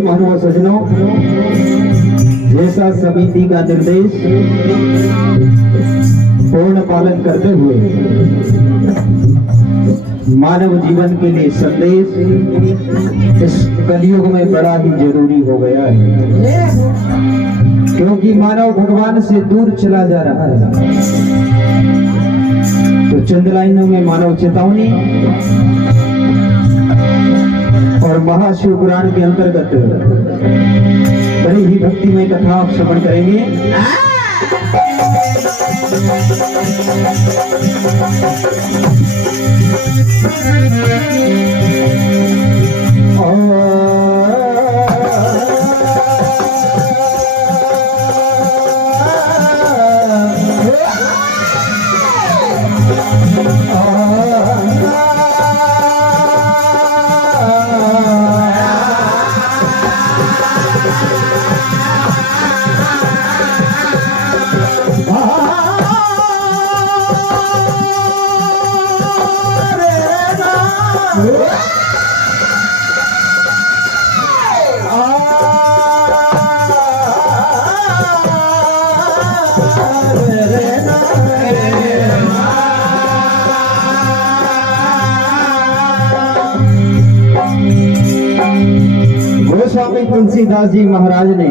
मानव सज्जनों, जैसा समिति का निर्देश पूर्ण पालन करते हुए मानव जीवन के लिए संदेश इस कलयुग में बड़ा ही जरूरी हो गया है, क्योंकि मानव भगवान से दूर चला जा रहा है। तो चंद लाइनों में मानव चेतावनी और महाशिव पुराण के अंतर्गत बड़ी ही भक्तिमय कथा आप श्रवण करेंगे। गोस्वामी तुलसीदास जी महाराज ने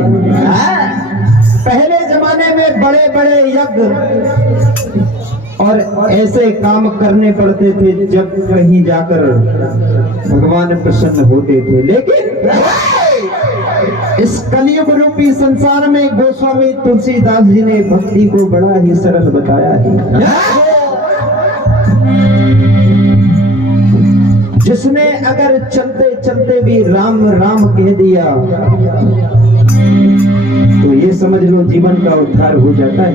पहले जमाने में बड़े बड़े यज्ञ और ऐसे काम करने पड़ते थे जब कहीं जाकर भगवान प्रसन्न होते थे, लेकिन इस कलयुग रूपी संसार में गोस्वामी तुलसीदास जी ने भक्ति को बड़ा ही सरल बताया है। जिसने अगर चलते चलते भी राम राम कह दिया तो ये समझ लो जीवन का उद्धार हो जाता है।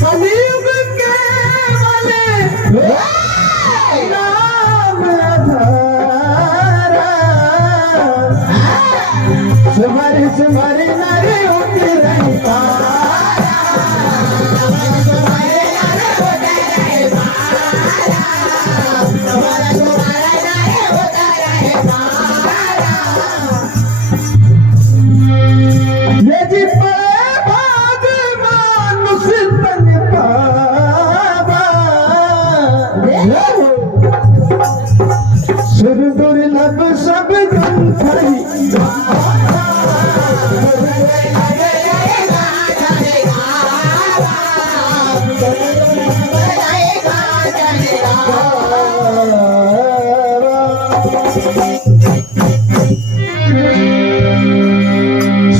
कलयुग के वाले राम आधारा, सुमर सुमर नर होती रहता, दुर्लभ सब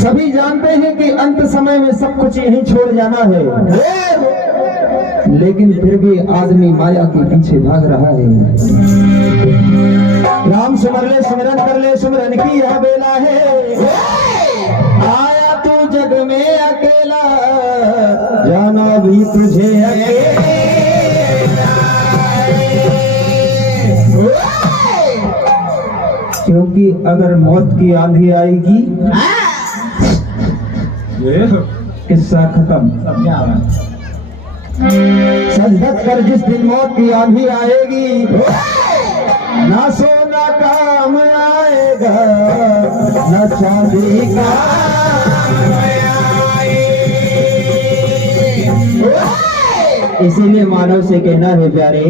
सभी जानते हैं कि अंत समय में सब कुछ यहीं छोड़ जाना है, लेकिन फिर भी आदमी माया के पीछे भाग रहा है। राम सिमर ले, सिमरन कर ले, सिमरन की यह बेला है। आया तू जग में अकेला, जाना भी तुझे अकेला। क्योंकि अगर मौत की आंधी आएगी, किस्सा खत्म। सजदत कर जिस दिन मौत की आंधी आएगी, ना सोना काम आएगा, न चांदी का। इसीलिए मानव से कहना है प्यारे,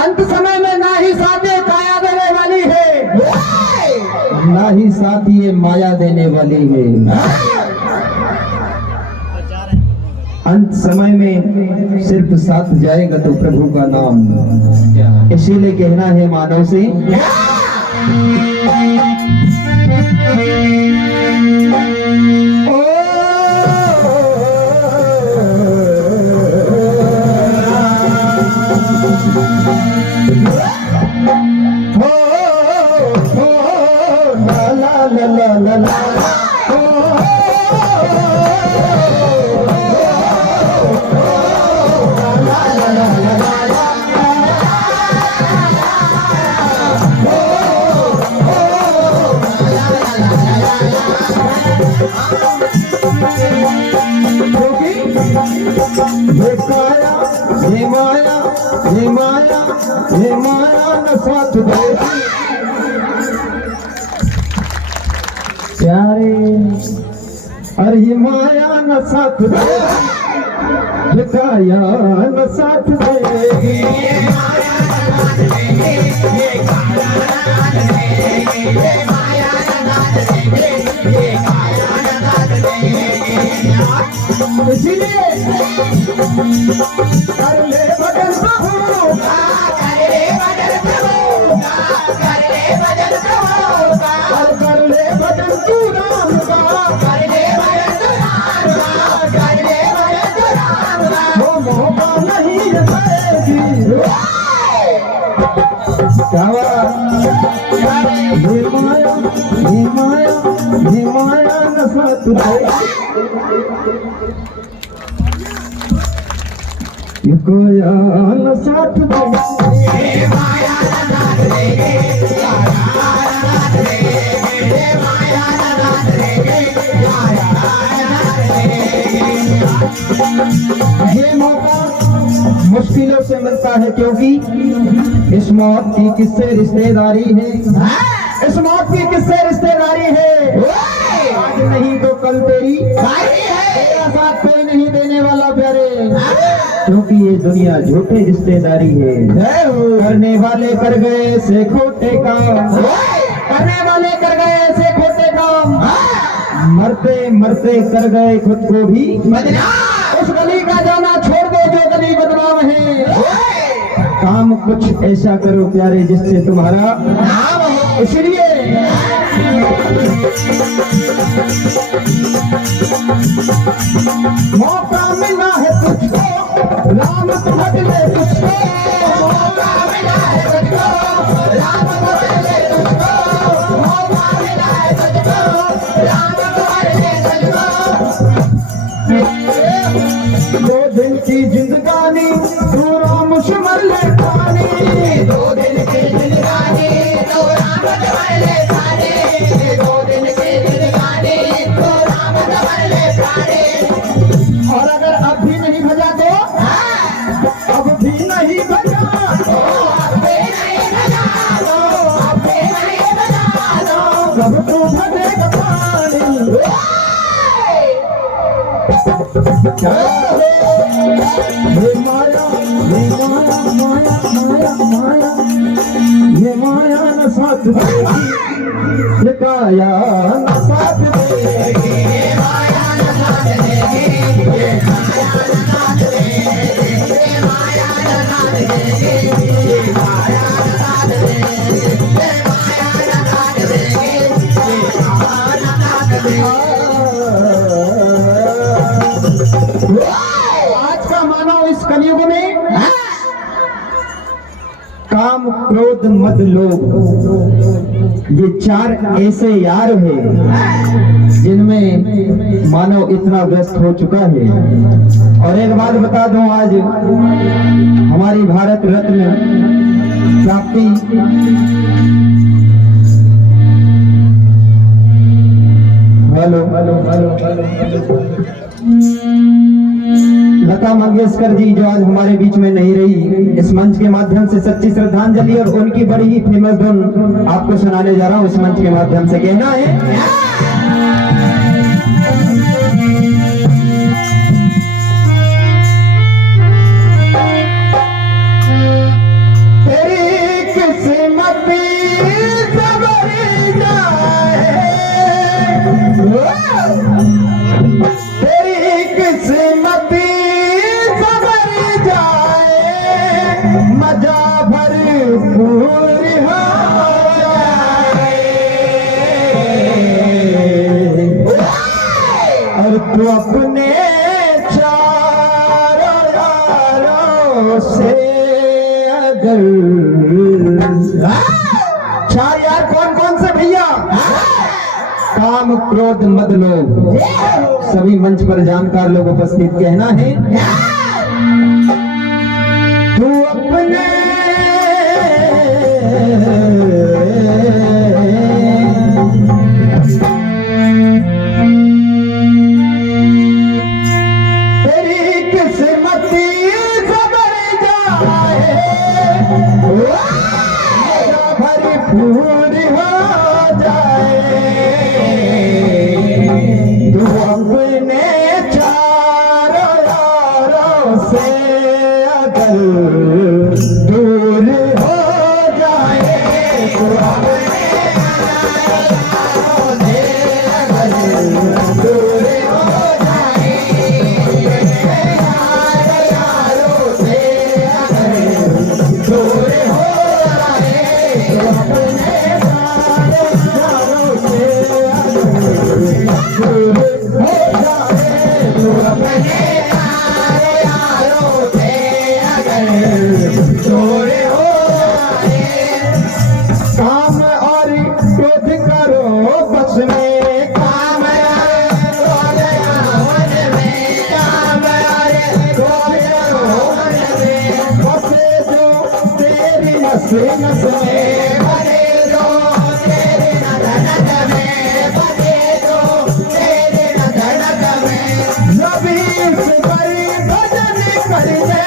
अंत समय में ना ही साथ ये काया देने वाली है, ना ही साथ ये माया देने वाली है। अंत समय में सिर्फ साथ जाएगा तो प्रभु का नाम। इसीलिए कहना है मानव से, ये काया ये माया ये माया ये माया न साथ देगी। प्यारे अरे ये माया न साथ देगी, ये काया न साथ देगी। ये माया न साथ देगी, ये काया न साथ देगी, ये माया न साथ देगी, ये काया न साथ देगी। इसीलिए कर ले भजन प्रभु का, कर ले भजन प्रभु का, कर ले भजन प्रभु का, कर ले भजन तू राम का, कर ले भजन तू राम का, कर ले भजन तू राम का। वो मौका नहीं देगी। क्या ये माया ये माया ये माया न साथ देगी, ये काया न साथ देगी, ये माया न साथ देगी, काया न साथ देगी, ये माया न साथ देगी, काया न साथ देगी। ये मौका मुश्किलों से मिलता है, क्योंकि इस मौत की किससे रिश्तेदारी है, इस मौत की किससे रिश्तेदारी है। आज नहीं तो कल तेरी तेरा साथ कोई नहीं देने वाला प्यारे, क्योंकि ये दुनिया झूठे रिश्तेदारी है। करने वाले कर गए से खोटे काम, करने वाले कर गए से खोटे काम, मरते मरते कर गए खुद को भी बदनाम। उस गली का जाना छोड़ दो जो गली बदनाम है। काम कुछ ऐसा करो प्यारे जिससे तुम्हारा नाम हो। इसलिए मौका मिला है तुझको, राम तो बदले तुझको, मौका मिला है तुझको, राम तो बदले तुझको, मौका मिला है तुझको, राम तो बदले तुझको। 2 दिन की जिंदगानी तू राम शुमर ले पानी, 2 दिन की जिंदगानी तू राम शुमर ले पानी, 2 दिन की जिंदगानी तू राम शुमर ले पानी। और अगर अब भी नहीं भजा तो अब भी नहीं भजा तो, अब भी नहीं भजा तो, अब भी नहीं भजा तो, कब तू भजेगा पानी। ये माया ये माया माया माया माया, ये माया न साथ देगी, ये काया न साथ देगी, ये माया न साथ देगी, ये काया न साथ देगी, ये माया न साथ देगी, ये काया न साथ देगी, ये माया न साथ देगी, ये काया न साथ देगी। आज का मानव इस कलयुग में काम क्रोध मद लोभ, ये 4 ऐसे यार हैं जिनमें मानव इतना व्यस्त हो चुका है। और एक बात बता दूं, आज हमारी भारत रत्न प्राप्ति हेलो हेलो हेलो हेलो लता लता मंगेशकर जी जो आज हमारे बीच में नहीं रही, इस मंच के माध्यम से सच्ची श्रद्धांजलि और उनकी बड़ी ही फेमस धुन आपको सुनाने जा रहा हूँ। इस मंच के माध्यम से कहना है, मजा भरपूर हो जाए और तू अपने चारों यारों से अगर चार यार कौन कौन से भैया? काम क्रोध मद लोग, सभी मंच पर जानकार लोग उपस्थित। कहना है, तू अपने तेरी किस्मती सबर जाए भरपूर हो जाए, तू अपने चारों यारों से अगर दूर हो जाए, तो अपने यारों से अगर दूर हो जाए, यारों से अगर दूर हो जाए, तो अपने यारों से अगर दूर हो जाए, तो अपने थोड़े हो काम और क्रोध करो बस में, काम और क्रोध में, काम और क्रोध करो बसे जो तेरी नस नस में, बसे जो तेरी नस में, बसे जो तेरी नस में, नबी से बड़ी भजन कर दे,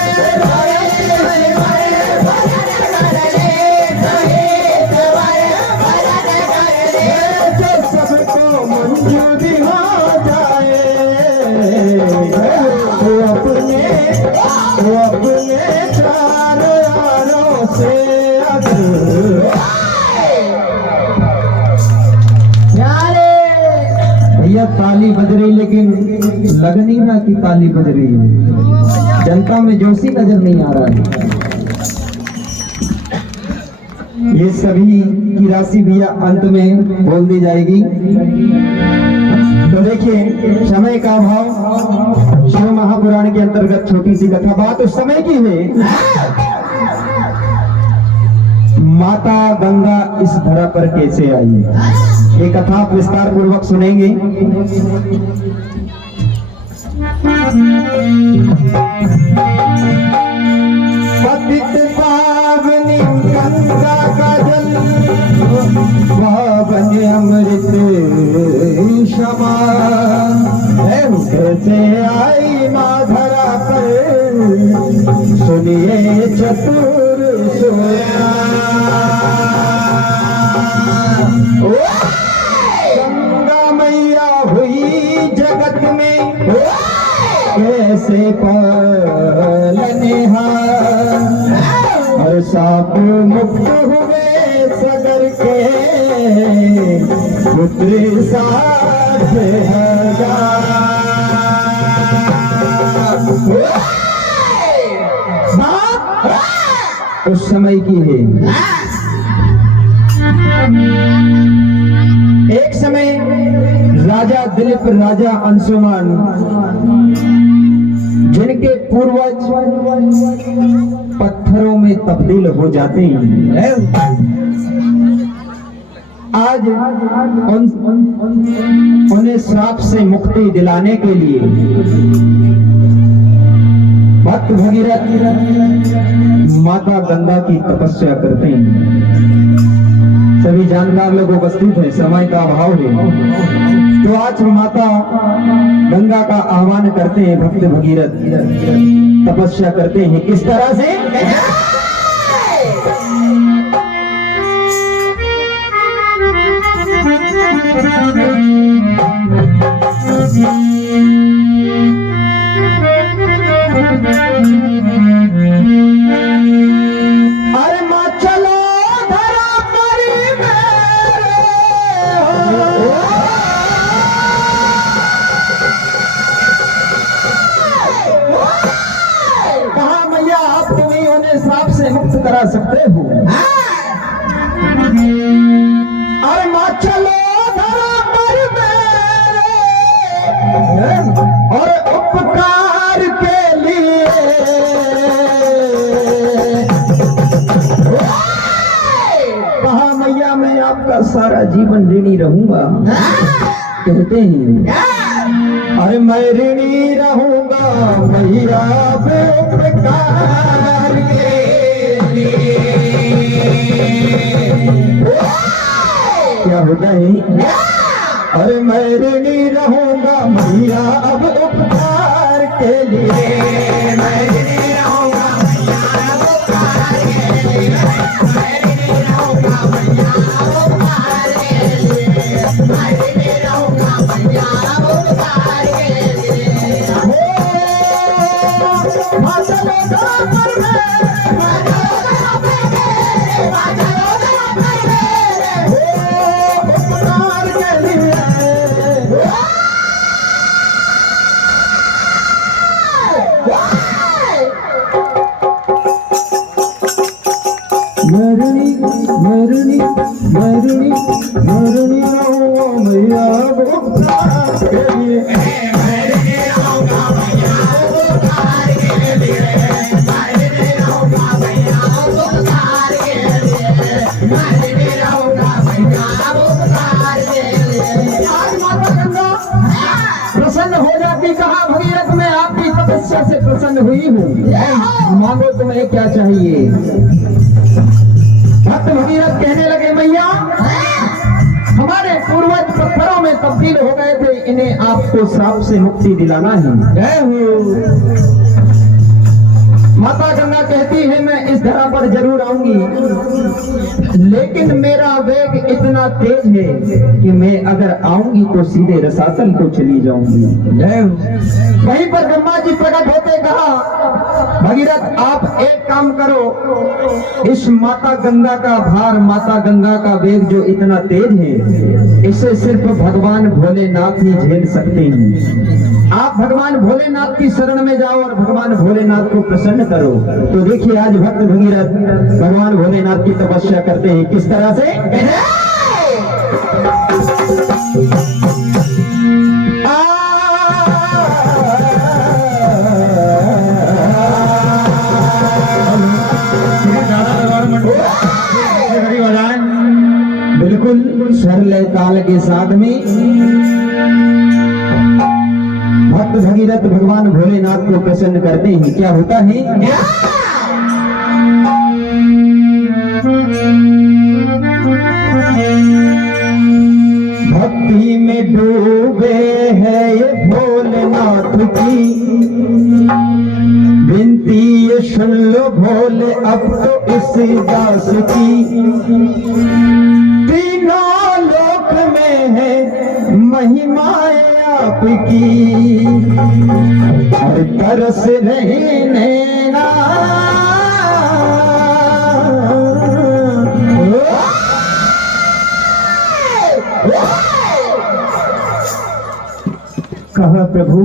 मंजूरी हो जाए, वो अपने चारों यारों से भैया ताली बज रही, लेकिन लग नहीं रहा कि ताली बज रही है, जनता में जोश ही नजर नहीं आ रहा है। ये सभी की राशि भैया अंत में बोल दी जाएगी। तो देखिए, समय का अभाव, शिव महापुराण के अंतर्गत छोटी सी कथा। बात उस समय की है, माता गंगा इस धरा पर कैसे आई। ये कथा आप विस्तार पूर्वक सुनेंगे। पतित पावनी गंगा का जल, पावन अमृत क्षमा, कैसे आई माँ धरा पर, सुनिए चतुर सोया। गंगा मैया हुई जगत में कैसे पालनहार, और साप मुक्त हुए सगर के पुत्र साथ हजार। उस समय की है। एक समय राजा दिलीप, राजा अंशुमान, जिनके पूर्वज पत्थरों में तब्दील हो जाते हैं, आज उन्हें श्राप से मुक्ति दिलाने के लिए भक्त भगीरथ माता गंगा की तपस्या करते हैं। सभी जानकार लोग उपस्थित हैं, समय का अभाव है, तो आज माता गंगा का आह्वान करते हैं। भक्त भगीरथ तपस्या करते हैं किस तरह से? अरे माँ चलो धरा परी मेरे, कहा मैया आप तुम्हें उन्हें श्राप से मुक्त करा सकते हो। अरे माँ चलो धरा परी मेरे और उपकार के लिए कहा मैया मैं आपका सारा जीवन ऋणी रहूंगा। कहते हैं अरे मैं ऋणी रहूंगा मैया उपकार के लिए। क्या होता है? अरे मैं ऋणी रहूंगा मैया अब उपकार के लिए। मैं ऋणी रहूंगा मैया अब उपकार के लिए। मैं ऋणी रहूंगा मैया अब उपकार के लिए। मैं ऋणी रहूंगा मैया अब उपकार के लिए। हो माचलो धरा पर मेरे, माचलो धरा पर मेरे, माचलो धरा पर मेरे, हो उपकार के लिए। मरणी मरणी मरणी मरणी रहूंगा मैया उपकार के लिए। मरणी रहूंगा मैया उपकार के लिए। मरणी रहूंगा मैया उपकार के लिए। मरणी रहूंगा मैया उपकार के लिए। आज माता गंगा प्रसन्न हो जाती, कहा भगीरथ मैं आपकी तपस्या से प्रसन्न हुई हूँ, मांगो तुम्हें क्या चाहिए। भक्त भगीरथ कहने लगे मैया हमारे पूर्वज पत्थरों में तब्दील हो गए थे, इन्हें आपको श्राप से मुक्ति दिलाना है। माता गंगा कहती है मैं इस धरा पर जरूर आऊंगी, लेकिन मेरा वेग इतना तेज है कि मैं अगर आऊंगी तो सीधे रसातल को चली जाऊंगी। वहीं पर ब्रह्मा जी प्रकट होते कहा भगीरथ आप एक काम करो, इस माता गंगा का भार, माता गंगा का वेग जो इतना तेज है इसे सिर्फ भगवान भोलेनाथ ही झेल सकते हैं। आप भगवान भोलेनाथ की शरण में जाओ और भगवान भोलेनाथ को प्रसन्न करो। तो देखिए आज भक्त भगीरथ भगवान भोलेनाथ की तपस्या करते हैं किस तरह से। बिल्कुल सरल ताल के साथ में भक्त भगीरथ भगवान भोलेनाथ को प्रसन्न करते हैं। क्या होता है? भक्ति में डूबे है ये भोलेनाथ की, विनती ये सुन लो भोले अब तो इस दास की। तीनों लोक में है महिमाएं आपकी, और तरस नहीं नैना। कहा प्रभु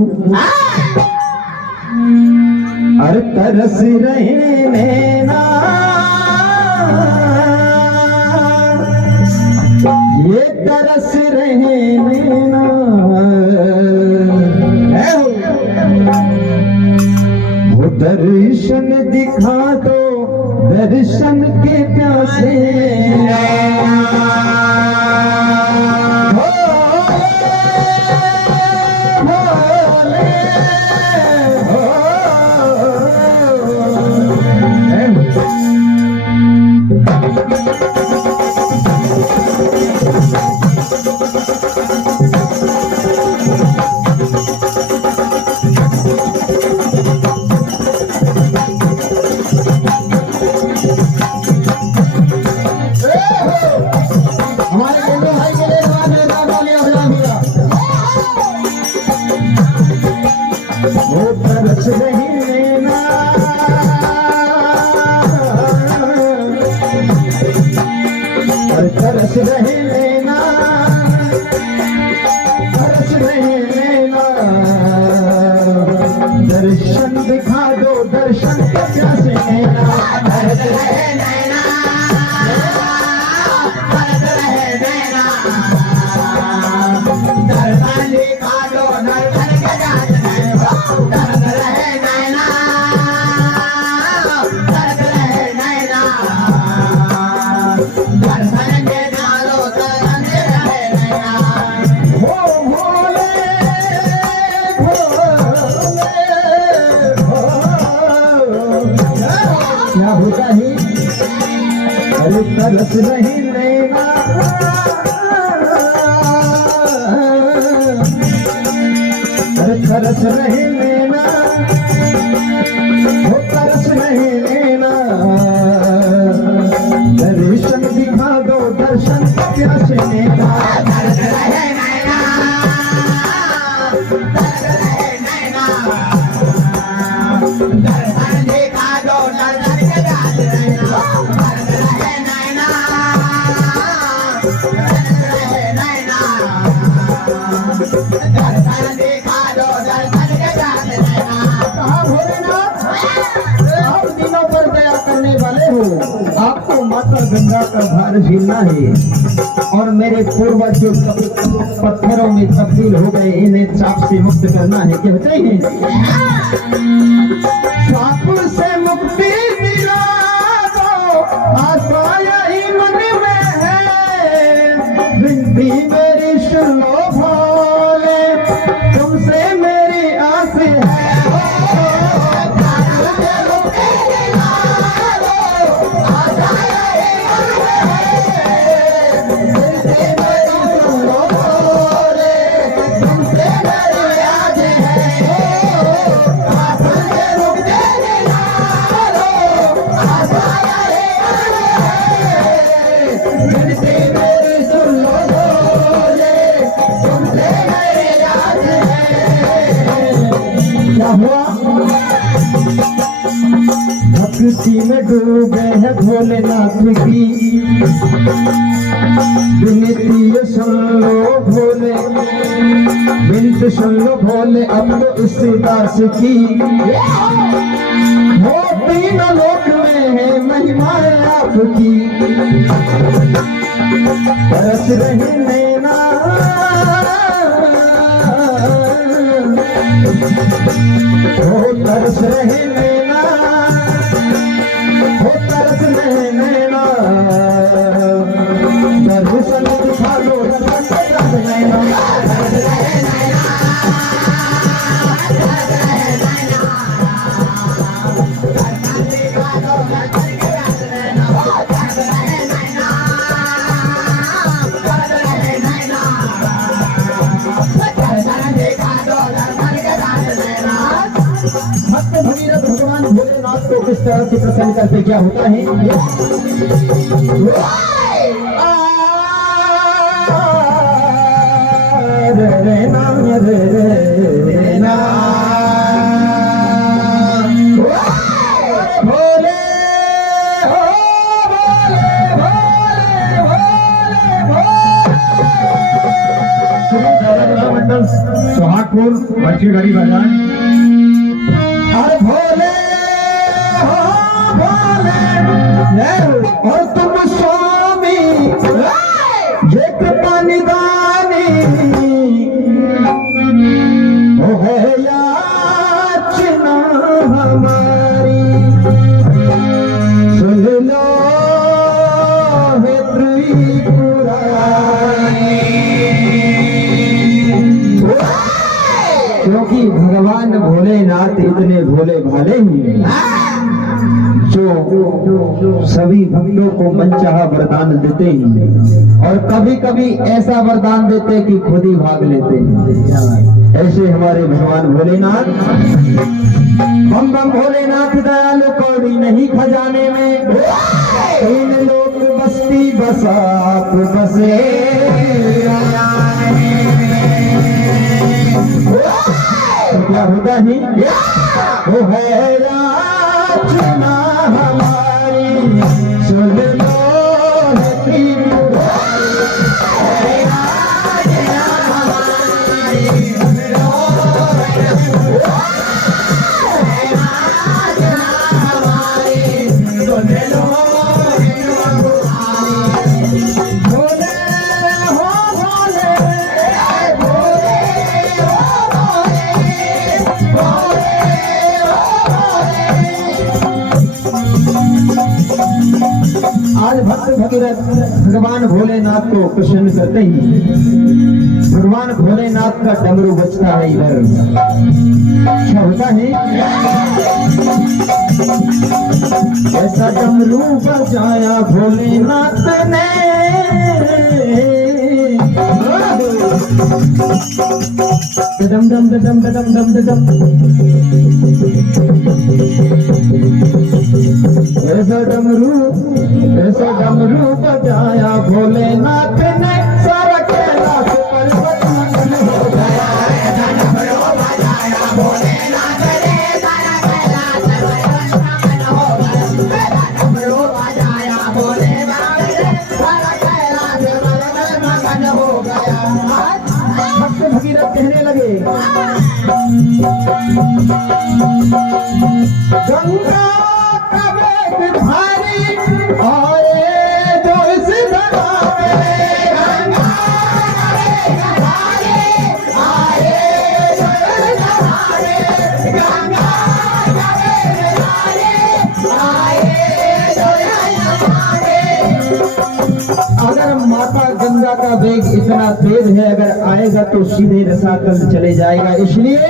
अरे तरस रहे नैना, ये तरस रहे नैना। वो दर्शन दिखा दो दर्शन के प्यासे। हमारे गुंडे भाई के लिए नवाज नेता वाले अभियान किया। वो तरस रही नैना, तरस रहे नैना, तरस रहे नैना, दर्शन दिखा दो दर्शन के प्यासे नैना, तरस रहे नैना, तरस रहे नैना, दर्शन दिखा दो दर्शन के प्यासे नैना, तरस रहे नैना, तरस रहे नैना, दर्शन के डालो तरस रहे नैना। हो भोले क्या होता है? अरे तरस रही नैना, अरे तरस रही नैना, वो तरस रही नैना, दर्शन दिखा दो दर्शन प्यासे नैना, तरस रहे नैना, तरस रहे नैना, दर्शन दिखा दो दर्शन के प्यासे नैना, तरस रहे नैना, तरस रहे नैना, दर्शन दिखा दो दर्शन के प्यासे नैना। कहाँ भोलेनाथ, आप दिनों पर दया करने वाले हो, आपको माता गंगा का भार झेलना है और मेरे पूर्वज जो पत्थरों में तब्दील हो गए इन्हें चाप से मुक्त करना है। कहते हैं साप से मुक्ति दिला दो, आशा यही मन में है, विनती मेरी सुन लो भोले, तुमसे मेरी आस है। क्या हुआ? भक्ति में डूबे हैं भोलेनाथ की, विनती सुन लो भोले, विनती सुन लो भोले, अब तो इस दास की वो तीनों लोक में है महिमा है आपकी, तरस रही नैना, हो तरस रहे नैना, हो तरस रहे नैना, दर्शन दिखा दो दर्शन के प्यासे नैना, तरस रहे नैना, तरस रहे नैना, दर्शन दिखा दो दर्शन के प्यासे नैना, तरस रहे नैना, तरस रहे नैना, दर्शन दिखा दो दर्शन के प्यासे नैना। भक्त भगीरथ भगवान भोलेनाथ को किस तरह से प्रसन्न करते क्या होता है? रे नाम रे नाम भोले हो भोले भोले भोले भोले। मंडल सोहागपुर बच्ची गरीब बाजार। और भोले हो भोले और तुम स्वामी ये कृपा निदानी वो है याचना हमारी, सुन लो हे त्रिपुरारी। क्योंकि भगवान भोलेनाथ इतने भोले भाले हैं जो जो सभी भक्तों को मनचाहा वरदान देते हैं और कभी कभी ऐसा वरदान देते हैं कि खुद ही भाग लेते हैं। ऐसे हमारे भगवान भोलेनाथ। बम बम भोलेनाथ दयालु कौड़ी नहीं खजाने में, तीन लोग बस्ती बस आप बसे। तो क्या होता है वो है याचना हमारी, सुन लो आज भक्त भगीरथ भगवान भोलेनाथ को प्रसन्न करते ही भगवान भोलेनाथ का डमरू बजता है। इधर क्या होता है, ऐसा डमरू बजाया भोलेनाथ ने, डम डम डम डम डम डम। ऐसा डमरू बजाया भोलेनाथ ने, सारा कैलाश पर्वत मगन हो गया। डमरू बजाया भोलेनाथ ने, सारा कैलाश पर्वत मगन हो गया। डमरू बजाया भोलेनाथ ने, सारा कैलाश पर्वत मगन हो गया। भक्त भगीरथ कहने लगे, गंगा भारी आए जो इस धरा में, गंगा भारी आए जो इस धरा में, गंगा भारी आए जो इस धरा में। अगर माता गंगा का वेग इतना तेज है, अगर आएगा तो सीधे रसातल चले जाएगा। इसलिए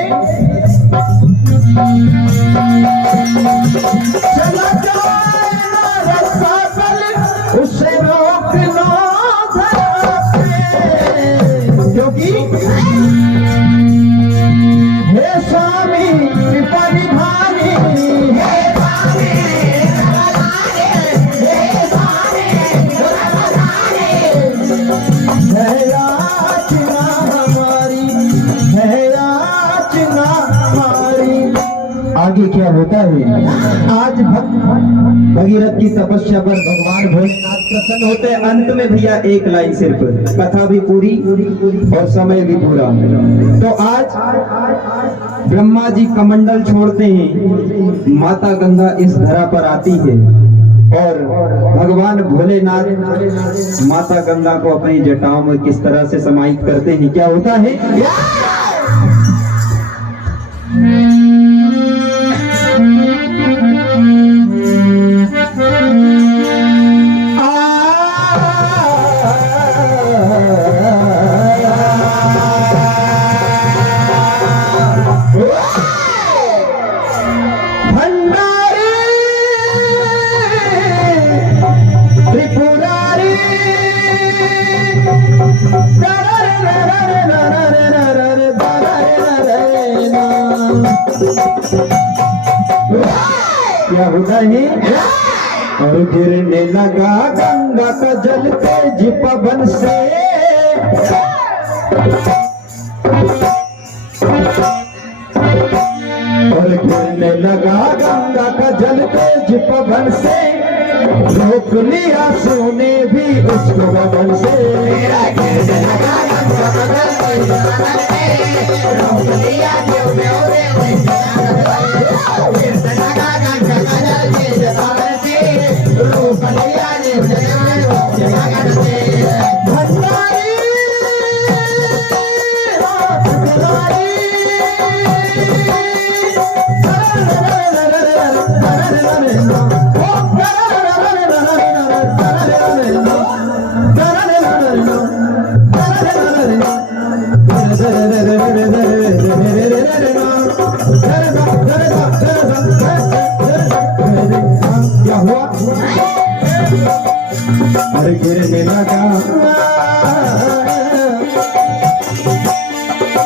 चला उसे रोक लो क्योंकि हे स्वामी कृपा निधानी, हे स्वामी है याचना हमारी, है याचना हमारी। आगे क्या होता है, आज भगीरथ की तपस्या पर भगवान भोलेनाथ प्रसन्न होते हैं। अंत में भैया एक लाइन सिर्फ, कथा भी पूरी और समय भी पूरा। तो आज ब्रह्मा जी कमंडल छोड़ते हैं, माता गंगा इस धरा पर आती है और भगवान भोलेनाथ माता गंगा को अपनी जटाओं में किस तरह से समाहित करते हैं। क्या होता है, क्या होता है, और गिरने लगा गंगा का जल तेज पवन से, और गिरने लगा गंगा का जल तेज पवन से, रोक लिया सोने भी उसको पवन से। गिरने लगा गंगा का जल तेज पवन से, रोक लिया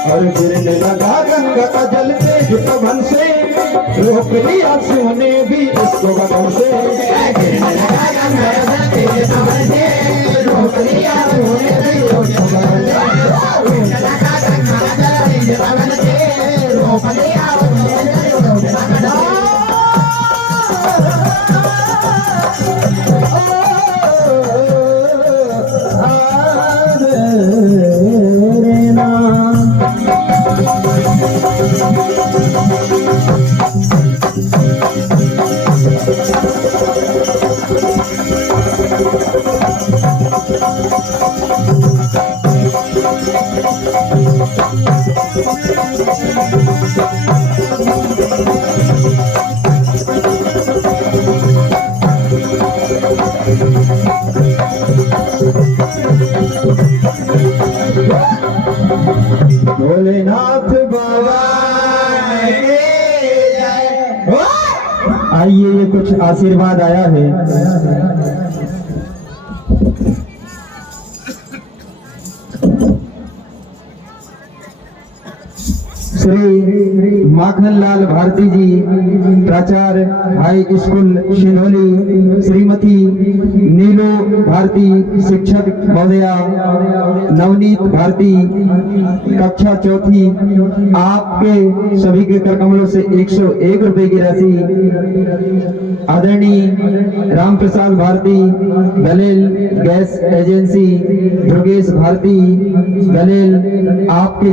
और गिरने लगा गंगा का जल तेज पवन से, रोक लिया शिव ने भी इसको गगन से। गिरने लगा गंगा का जल तेज पवन से, रोक लिया शिव ने भी इसको गगन से। गिरने लगा गंगा का जल तेज पवन से, रोक लिया शिव ने भी इसको गगन से। भोलेनाथ बाबा की जय। आइए, ये कुछ आशीर्वाद आया है। श्री माखन लाल भारती जी, प्राचार्य हाई स्कूल शिनोली, श्रीमती नीलू भारती शिक्षक महोदया, नवनीत भारती कक्षा चौथी, आपके सभी के कर कमलों से 101 रुपए की राशि आदरणीय राम प्रसाद भारती, दलेल गैस एजेंसी, दुर्गेश भारती दलेल, आपके